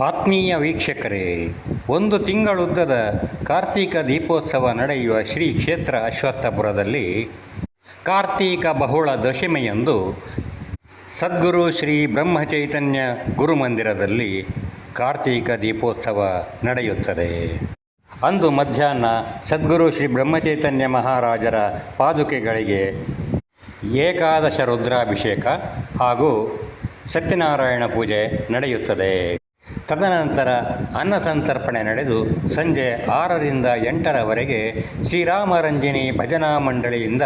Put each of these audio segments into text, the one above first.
ಆತ್ಮೀಯ ವೀಕ್ಷಕರೇ, ಒಂದು ತಿಂಗಳುದ್ದದ ಕಾರ್ತೀಕ ದೀಪೋತ್ಸವ ನಡೆಯುವ ಶ್ರೀ ಕ್ಷೇತ್ರ ಅಶ್ವತ್ಥಪುರದಲ್ಲಿ ಕಾರ್ತೀಕ ಬಹುಳ ದಶಮಿಯಂದು ಸದ್ಗುರು ಶ್ರೀ ಬ್ರಹ್ಮಚೈತನ್ಯ ಗುರುಮಂದಿರದಲ್ಲಿ ಕಾರ್ತೀಕ ದೀಪೋತ್ಸವ ನಡೆಯುತ್ತದೆ. ಅಂದು ಮಧ್ಯಾಹ್ನ ಸದ್ಗುರು ಶ್ರೀ ಬ್ರಹ್ಮಚೈತನ್ಯ ಮಹಾರಾಜರ ಪಾದುಕೆಗಳಿಗೆ ಏಕಾದಶ ರುದ್ರಾಭಿಷೇಕ ಹಾಗೂ ಸತ್ಯನಾರಾಯಣ ಪೂಜೆ ನಡೆಯುತ್ತದೆ. ತದನಂತರ ಅನ್ನ ಸಂತರ್ಪಣೆ ನಡೆದು ಸಂಜೆ ಆರರಿಂದ ಎಂಟರವರೆಗೆ ಶ್ರೀರಾಮರಂಜಿನಿ ಭಜನಾ ಮಂಡಳಿಯಿಂದ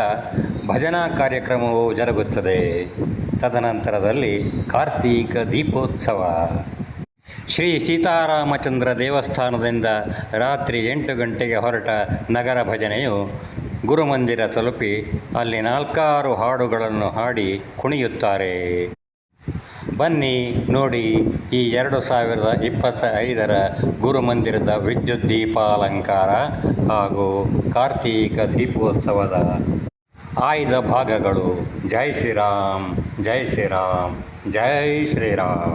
ಭಜನಾ ಕಾರ್ಯಕ್ರಮವು ಜರುಗುತ್ತದೆ. ತದನಂತರದಲ್ಲಿ ಕಾರ್ತೀಕ ದೀಪೋತ್ಸವ. ಶ್ರೀ ಸೀತಾರಾಮಚಂದ್ರ ದೇವಸ್ಥಾನದಿಂದ ರಾತ್ರಿ ಎಂಟು ಗಂಟೆಗೆ ಹೊರಟ ನಗರ ಭಜನೆಯು ಗುರುಮಂದಿರ ತಲುಪಿ ಅಲ್ಲಿ ನಾಲ್ಕಾರು ಹಾಡುಗಳನ್ನು ಹಾಡಿ ಕುಣಿಯುತ್ತಾರೆ. ಬನ್ನಿ ನೋಡಿ ಈ ಎರಡು ಸಾವಿರದ ಇಪ್ಪತ್ತ ಐದರ ಗುರುಮಂದಿರದ ವಿದ್ಯುತ್ ದೀಪಾಲಂಕಾರ ಹಾಗೂ ಕಾರ್ತೀಕ ದೀಪೋತ್ಸವದ ಆಯ್ದ ಭಾಗಗಳು. ಜೈ ಶ್ರೀರಾಮ್ ಜೈ ಶ್ರೀರಾಮ್ ಜೈ ಶ್ರೀರಾಮ್.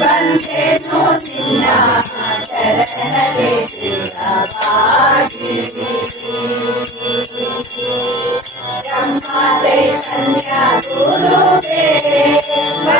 ಬಂದೆ ನೋಡಿನ ಚರಣಗೆ ಶಿರವಾಗಿ ಚೈತನ್ಯ ಗುರುವೇ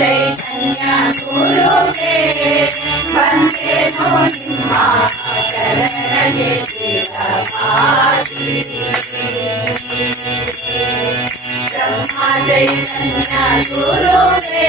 தந்தை கன்யா குருவே வந்தே முனிமா சரணே சமாதி பிரம்மா ஜெய் கன்யா குருவே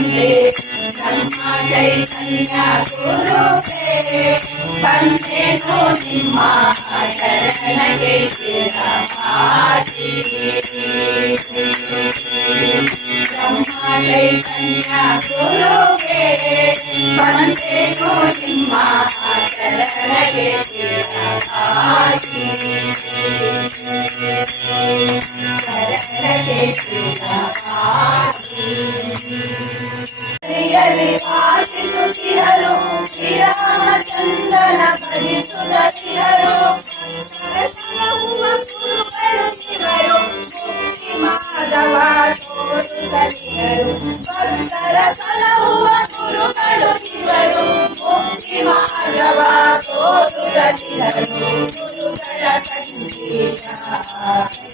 वंदे ब्रह्मचैतन्यासुरूपे वंदे नो सिंहाचरणगे शरण के नो सिंहाचरणगे सरस्वती शिवा ಬಂದೇನೋ ನಿಮ್ಮ ಶರಣಗೆ ಶಿರವಾಗಿ ಶರಣಗೆ ಶಿರವಾಗಿ ಹರಿಯಲಿ ವಾಸಿಸುತ್ತಿರಲು ಶ್ರೀರಾಮಚಂದ್ರನ ಭಜಿಸುತ್ತಿರಲು ಹೂವ ಗುರುಗಳು ಶಿವರು ಮುಕ್ತಿ ಮಾಧವ ತೋರುತ್ತಲಿದರು ಭಕ್ತರ ಸಲಹುವ ಗುರುಗಳು ಶಿವರು ಮುಕ್ತಿ ಮಾಧವ ತೋರುತ್ತಲಿದರು ಗುರುಗಳ ಖಂಡಿತ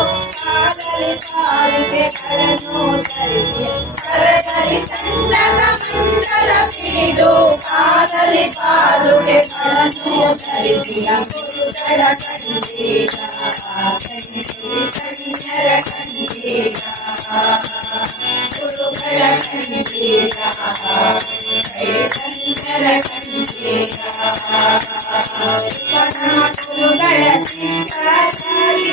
ಕಾಲಲ್ಲಿ ಸಾರಿಗೆ ಕರನು ಧರಿಸಿ ಕರದಲ್ಲಿ ಚಂದದ ಮಂಡಲ ಪಿಡಿದು ಕಾಲಲ್ಲಿ ಪಾದುಕೆ ಕಳನು ಧರಿಸಿಯ ಗುರುಗಳ ಖಂಡೀರ ಕನ್ಯರ ಖಂಡೀರ ಗುರುಗಳ ಖಂಡೀರ ಕನ್ಯರ ಖಂಡೀರ ಗುರುಗಳ ಶಿಷ್ಯರಾಗಿ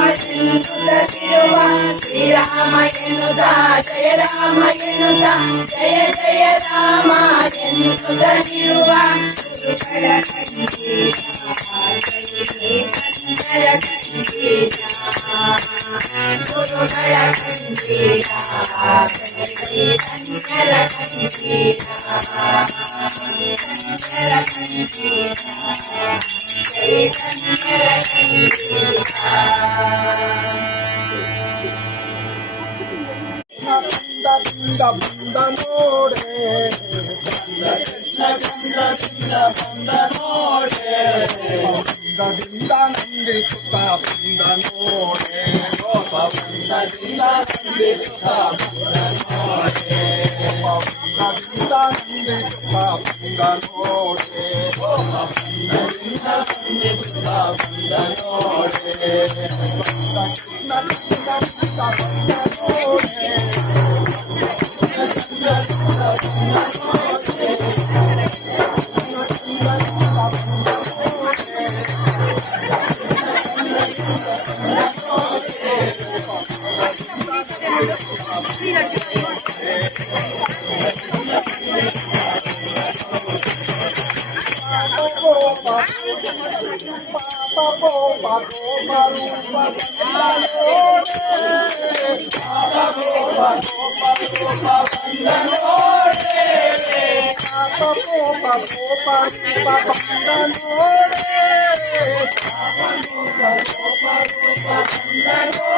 ನಾಮವ ನಡೆಸುತ್ತಿರಲು ಗುರುಗಳ ಖಂಡೀರ ಚೈತನ್ಯರ ಖಂಡೀರ ಗುರುಗಳ ಖಂಡೀರ ಚೈತನ್ಯರ ಖಂಡೀರ ಶ್ರೀರಾಮ ಎನ್ನುತ್ತ ಜಯ ರಾಮ ಎನ್ನುತ್ತ ಜಯ ಜಯ ರಾಮ ಎನ್ನುತ್ತಿರುವ ಶ್ರೀರಾಮ ಎನ್ನುತ್ತ గురుగళ కంచిరా కంచల కంచిరా కంచల కంచిరా బంద బంద నోడే బంద బంద బంద బంద నోడే ಖಂಡೀರ ಚೈತನ್ಯರ ಖಂಡೀರ ಚೈತನ್ಯರ ಖಂಡೀರ ಬಂದ ಬಂದ ಬಂದ ನೋಡೆ ಬಂದದಿಂದ ಬಂದ ನೋಡೆ ಬಂದದಿಂದ ನಂದಿ ಸುತ್ತ ಬಂದ ನೋಡೆ ಗೋಪ ಬಂದ ಬಂದದಿಂದ ನಂದಿಸುತ್ತ ಬಂದ ಬಂದದಿಂದ ನಂದಿಸುತ್ತ ಬಂದ ನೋಡೆ ಬಂದದಿಂದ ನಂದಿಸುತ್ತ ಬಂದ ನೋಡೆ ನಂದಿಸುತ್ತ ಬಂದ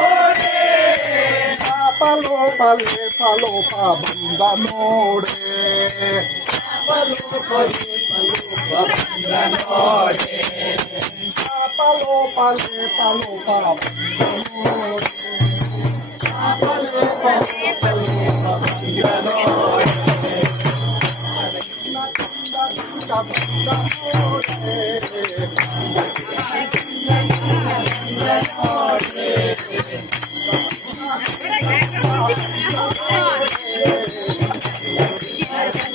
ನೋಡೆ Palo, pale, palo, pa, banda, nore. Palo, pale,